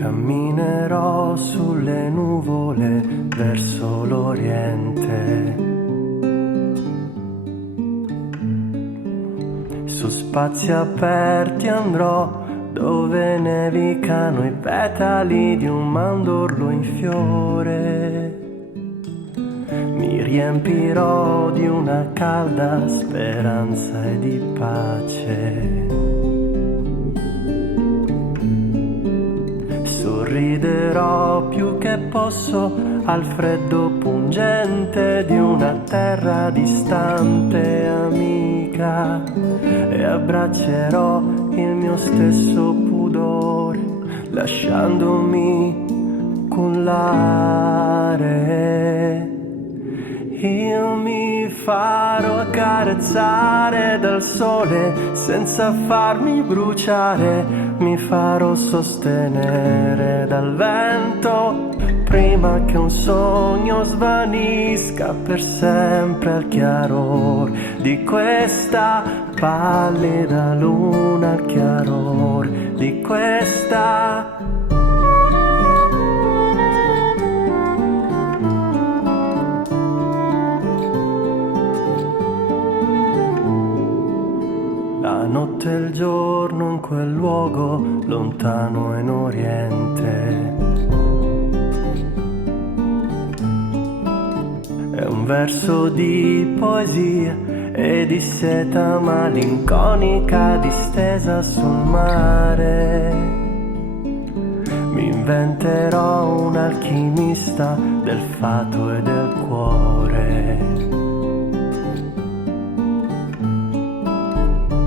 Camminerò sulle nuvole verso l'oriente. Su spazi aperti andrò dove nevicano i petali di un mandorlo in fiore. Mi riempirò di una calda speranza e di pace. Sorriderò più che posso al freddo pungente di una terra distante amica e abbraccerò il mio stesso pudore lasciandomi cullare. Io mi farò accarezzare dal sole senza farmi bruciare, mi farò sostenere dal vento prima che un sogno svanisca per sempre al chiaror di questa pallida luna, al chiaror di questa la notte e il giorno in quel luogo lontano in oriente. È un verso di poesia e di seta malinconica distesa sul mare. Mi inventerò un alchimista del fato e del cuore.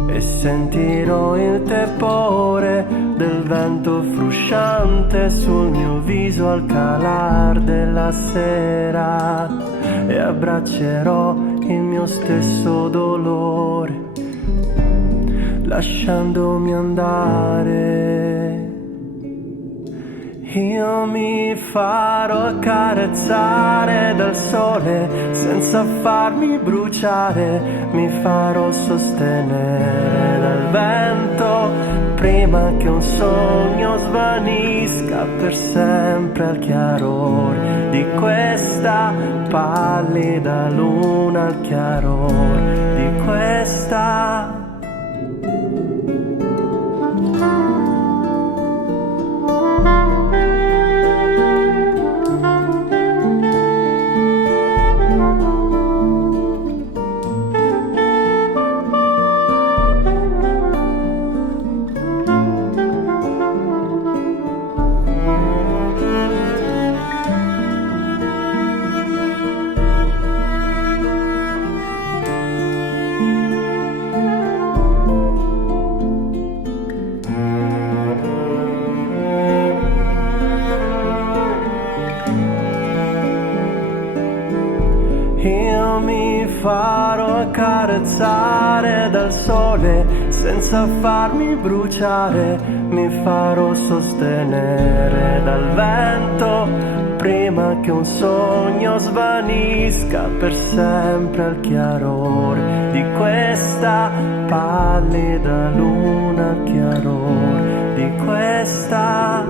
E sentirò il tepore del vento frusciante sul mio viso al calar della sera e abbraccerò il mio stesso dolore lasciandomi andare. Io mi farò accarezzare dal sole senza farmi bruciare, mi farò sostenere dal vento prima che un sogno svanisca per sempre al chiarore di questa pallida luna, al chiarore di questa io mi farò accarezzare dal sole senza farmi bruciare, mi farò sostenere dal vento prima che un sogno svanisca per sempre al chiarore di questa pallida luna, al chiarore di questa